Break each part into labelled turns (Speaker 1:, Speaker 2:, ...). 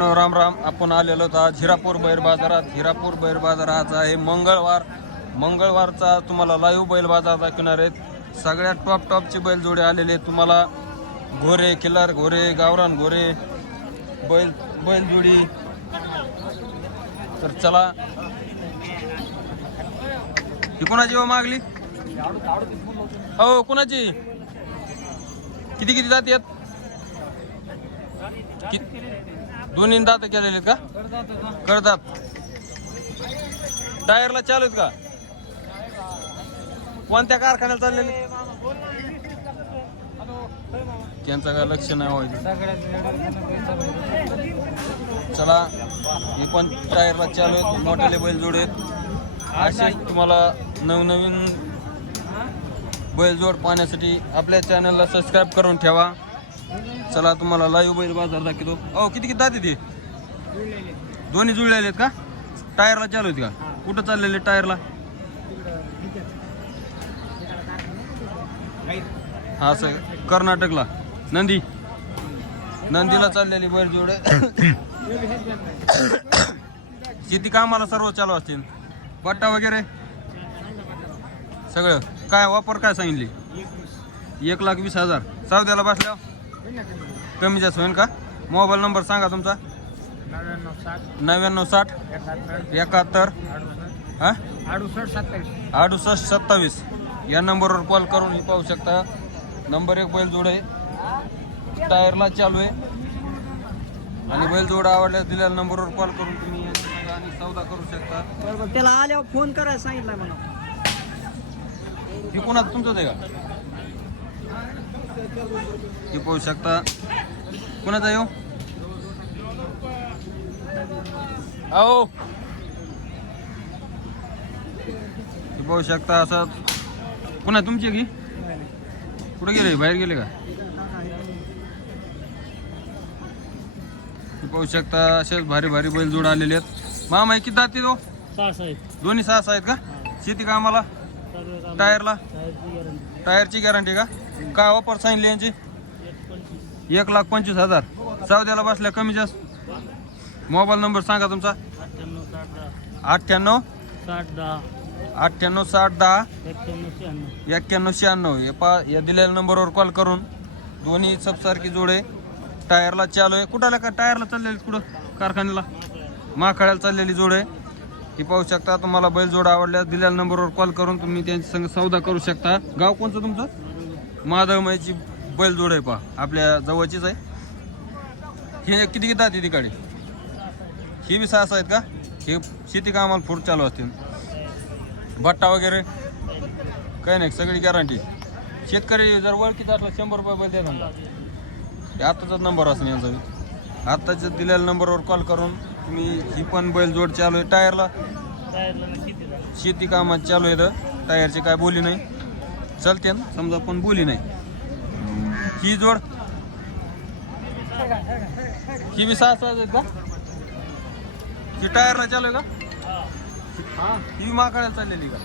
Speaker 1: राम राम. आपण आलेलो होतो आज हिरापूर बैल बाजारात. हिरापूर बैल बाजारात आहे मंगळवार. मंगळवारचा तुम्हाला लाईव्ह बैल बाजार दाखवणार आहेत. सगळ्यात टॉप टॉपचे बैल जोडे आलेले तुम्हाला घोरे किल्लार घोरे गावरान घोरे बैल बैल जोडी. तर चला. ही कोणाची हो मागली? हो कोणाची? किती किती जात आहेत? दोन्ही दात केलेले का? करतात. टायरला चालू आहेत का? कोणत्या कारखान्याला चाललेले? त्यांचं काय लक्ष नाही व्हायचं. चला हे पण टायरला चालू आहेत. मोठ्याले बैल जोड आहेत. असे तुम्हाला नवनवीन बैलजोड पाहण्यासाठी आपल्या चॅनलला सबस्क्राईब करून ठेवा. चला तुम्हाला लाईव्ह बैल बाजार दाखवतो. अहो किती किती दाते ते दोन्ही जुळलेले आहेत का? टायरला चालू आहेत का? कुठं चाललेले टायरला? हा सर कर्नाटकला. नंदी. नंदीला चाललेली बैल जोड शेती कामाला सर्व चालू असतील? बट्टा वगैरे? सगळं. काय वापर काय सांगितली? एक लाख वीस हजार. सावद्याला बसल्या कमी जास्त होईल का? मोबाईल नंबर सांगा तुमचा.
Speaker 2: नव्याण्णव साठ.
Speaker 1: नव्याण्णव साठ.
Speaker 2: एकाहत्तर.
Speaker 1: हा?
Speaker 2: अडुसष्ट सत्तावीस.
Speaker 1: अडुसष्ट सत्तावीस. या नंबरवर कॉल करून हे पाहू शकता. नंबर एक बैल जोड आहे. टायरला चालू आहे. आणि बैल जोड आवडल्यास दिलेल्या नंबरवर कॉल करून तुम्ही आणि सौदा करू शकता.
Speaker 2: बरोबर त्याला आल्यावर फोन करायला सांगितलं म्हणा
Speaker 1: हे कोणाचं? तुमचंच आहे का? हे पाहू शकता. कोणाचा येऊ आओ हे पाहू शकता असं. पुन्हा तुमची की? कुठे गेले? बाहेर गेले का? हे पाहू शकता असेच भारी भारी बैल जोड आलेले आहेत. मामा हे किती दाते तो
Speaker 2: साहेब.
Speaker 1: दोन्ही सहा सहा आहेत का? शेती कामाला? टायरला? टायरची गॅरंटी का? काय ऑफर सांगितली यांची? एक लाख पंचवीस हजार. सौद्याला बसल्या कमी जास्त मोबाईल नंबर सांगा तुमचा.
Speaker 2: अठ्ठ्याण्णव
Speaker 1: अठ्ठ्याण्णव
Speaker 2: साठ दहा. एक्क्याण्णव शहाण्णव.
Speaker 1: एक्क्याण्णव शहाण्णव हे पा या दिलेल्या नंबरवर कॉल करून दोन्ही सबसारखी जोडे टायरला चालू आहे. कुठाला का? टायरला चाललेली कुठं? कारखान्याला? माखाड्याला चाललेली जोड. आहे ही पाहू शकता तुम्हाला बैलजोड आवडल्यास दिलेल्या नंबरवर कॉल करून तुम्ही त्यांच्या संग सौदा करू शकता. गाव कोणचं तुमचं? माधवमाईची बैलजोड आहे पहा आपल्या जवळचीच आहे. हे किती किती आहे ती गाडी ही बी सहा आहेत का? हे शेती कामाला फूड चालू असतील. भट्टा वगैरे? काही नाही सगळी गॅरंटी शेतकरी जर ओळखीचा असला शंभर रुपये बैल द्या हे आत्ताचाच नंबर असेल यांचा बी. आत्ताच्या दिलेल्या नंबरवर कॉल करून तुम्ही ही पण बैल जोड चालू आहे टायरला. शेती कामात चालू आहे तर टायरची काय बोली नाही. चालते ना समजा पण बोली नाही. ही जोड. ही बी सहा सहा का? ही टायरला चालू आहे का? ही बी माकडाला चाललेली का?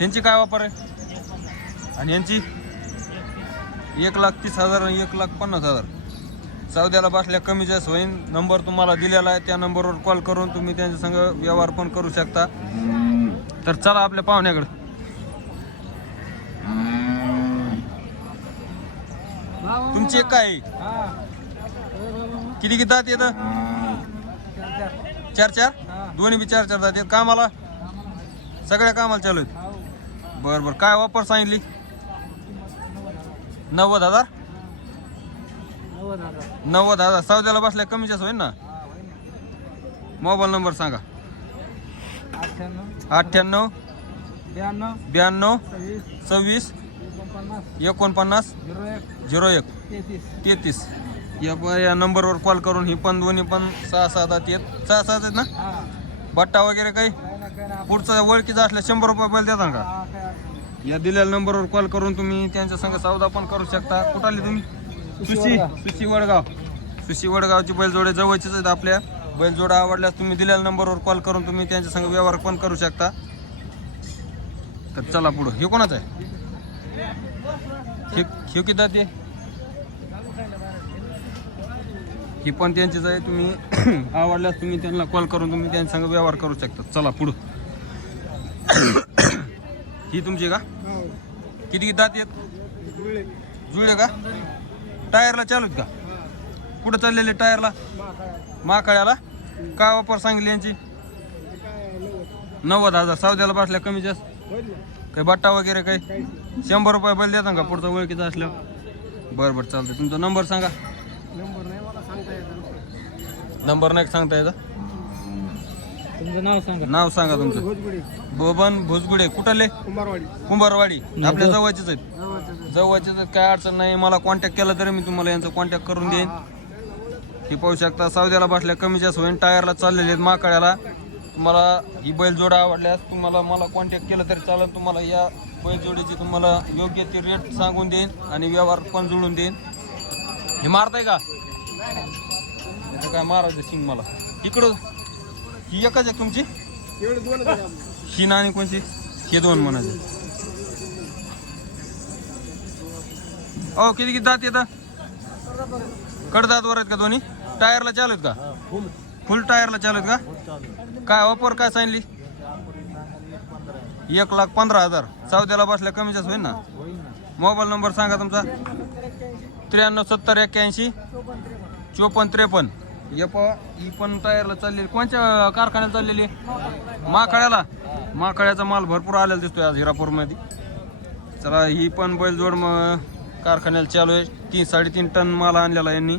Speaker 1: यांची काय वापर आहे? आणि यांची? एक लाख तीस हजार आणि एक लाख पन्नास हजार. सौद्याला बसल्या कमी जास्त होईल नंबर तुम्हाला दिलेला आहे. त्या नंबरवर कॉल करून तुम्ही त्यांच्या संग व्यवहार पण करू शकता. तर चला आपल्या पाहुण्याकडे. तुमची एक काय? आहे? किती किती दात येतं? चार चार? दोन्ही बी चार चार दात येत. कामाला? सगळ्या कामाला चालू आहेत. बरं बरं. काय वापर सांगितली? नव्वद हजार?
Speaker 2: नव्वद हजार.
Speaker 1: सौद्याला बसल्या कमी जास्त होईल ना. मोबाईल नंबर सांगा.
Speaker 2: अठ्ठ्याण्णव ब्याण्णव सव्वीस एकोणपन्नास झिरो एक तेहतीस.
Speaker 1: या या नंबरवर कॉल करून ही पण दोन्ही पण सहा दात येत. सहा सहा आहेत ना? बट्टा वगैरे काही? पुढचा ओळखीचा असल्या शंभर रुपये बैल देता का. या दिलेल्या नंबरवर कॉल करून तुम्ही त्यांच्या संग सौदा पण करू शकता. कुठं आले तुम्ही? सुशी. सुशी वडगाव. सुशी वडगावची बैलजोडे जवळचीच आहेत आपल्या. बैलजोडा आवडल्यास तुम्ही दिलेल्या नंबरवर कॉल करून तुम्ही त्यांच्या संग व्यवहार पण करू शकता. तर चला पुढं. हे कोणाचं आहे? हे किती ते? ही पण त्यांचीच आहे. तुम्ही आवडल्यास तुम्ही त्यांना कॉल करून तुम्ही त्यांच्यासंग व्यवहार करू शकता. चला पुढं. ही तुमची का?
Speaker 2: हो.
Speaker 1: किती किती दात येत जुळले का? टायरला चालू आहेत का? कुठं चाललेले टायरला? माकाळ्याला? काय वापर सांगितली यांची? नव्वद हजार. सावद्याला बसल्या कमी जास्त. काही बट्टा वगैरे काही? शंभर रुपये बैल देता का पुढचा ओळखीचा असल्यावर? बरं बरं चालतंय. तुमचा नंबर सांगा.
Speaker 2: नंबर नाही सांगता येत
Speaker 1: नंबर नाही सांगता येतं?
Speaker 2: तुमचं नाव सांगा.
Speaker 1: नाव सांगा तुमचं. बबन भुजगुडे कुठले?
Speaker 2: कुंभारवाडी.
Speaker 1: कुंभारवाडी. आपल्या जवळचेच आहेत. जवळचेच आहेत. काय अडचण नाही. मला कॉन्टॅक्ट केला तरी मी तुम्हाला यांचा कॉन्टॅक्ट करून देईन. हे. पाहू शकता सावद्याला बसल्या कमी जास्त होईन टायरला चाललेले आहेत माकड्याला तुम्हाला ही बैलजोड आवडल्यास तुम्हाला मला कॉन्टॅक्ट केलं तरी चालेल. तुम्हाला या बैलजोडीची तुम्हाला योग्य ती रेट सांगून देईन आणि व्यवहार पण जुळून देईन. हे मारताय का? काय मारायचं शिंग मला. इकडं ही एकच आहे तुमची?
Speaker 2: एवढे दोन
Speaker 1: ही ना आणि कोणची? हे दोन म्हणायचे अहो किती किती दात येतात कडदात वर आहेत का दोन्ही? टायरला चालू आहेत का? फुल टायरला चालू आहेत का? काय ऑफर काय सांगली? एक लाख पंधरा हजार. चौद्याला बसल्या कमी जास्त होईल ना? मोबाईल नंबर सांगा तुमचा. त्र्याण्णव सत्तर एक्क्याऐंशी. चोपन्न त्रेपन्न. ये ही पण टायरला चाललेली. कोणत्या कारखान्यात चाललेली? माकळ्याला. माकळ्याचा माल भरपूर आलेला दिसतोय आज हिरापूरमध्ये. चला ही पण बैलजोड मग कारखान्याला चालू आहे. तीन साडेतीन टन माल आणलेला यांनी.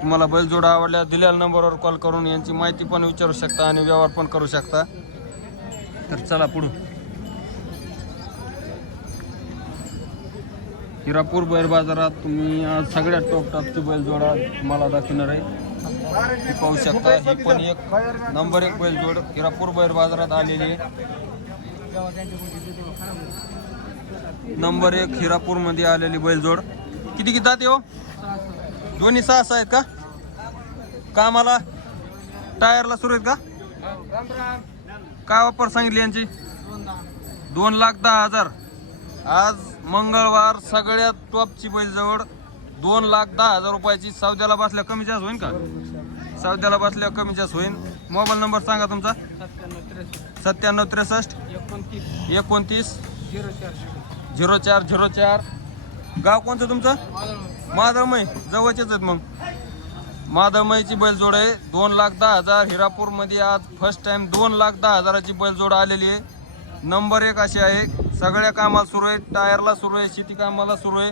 Speaker 1: तुम्हाला बैलजोड आवडल्या दिलेल्या नंबरवर कॉल करून यांची माहिती पण विचारू शकता आणि व्यवहार पण करू शकता. तर चला पुढून हिरापूर बैल बाजारात तुम्ही आज सगळ्या टॉप टॉपची बैलजोडा तुम्हाला दाखवणार आहे. ही पाहू शकता ही पण एक नंबर एक बैलजोड हिरापूर बैल बाजारात आलेली आहे. नंबर एक हिरापूरमध्ये आलेली बैलजोड किती किती जाते हो? दोन्ही सहा सहा आहेत का? कामाला? टायरला सुरू आहेत का? काय वापर सांगितली यांची? दोन लाख दहा हजार. आज मंगळवार सगळ्यात टॉपची बैलजवळ दोन लाख दहा हजार रुपयाची सौद्याला बसल्या कमी जास्त होईल का? सौद्याला बसल्या कमी जास्त होईल मोबाईल नंबर सांगा तुमचा.
Speaker 2: सत्त्याण्णव त्रेसष्ट. एकोणतीस. झिरो
Speaker 1: झिरो चार झिरो चार. गाव कोणतं तुमचं? माधवमय. जवळचेच आहेत मग. माधवमयची बैलजोड आहे. दोन लाख दहा हजार. हिरापूरमध्ये आज फर्स्ट टाइम दोन लाख दहा हजाराची बैलजोड आलेली आहे. नंबर एक अशी आहे. सगळ्या कामाला सुरू आहे टायरला सुरू आहे शेती कामाला सुरू आहे.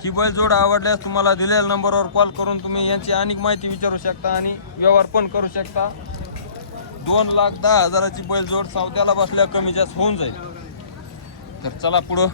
Speaker 1: ही बैलजोड आवडल्यास तुम्हाला दिलेल्या नंबरवर कॉल करून तुम्ही यांची अनेक माहिती विचारू शकता आणि व्यवहार पण करू शकता. दोन लाख दहा हजाराची बैलजोड सौद्याला बसल्या कमी जास्त होऊन जाईल. तर चला पुढं.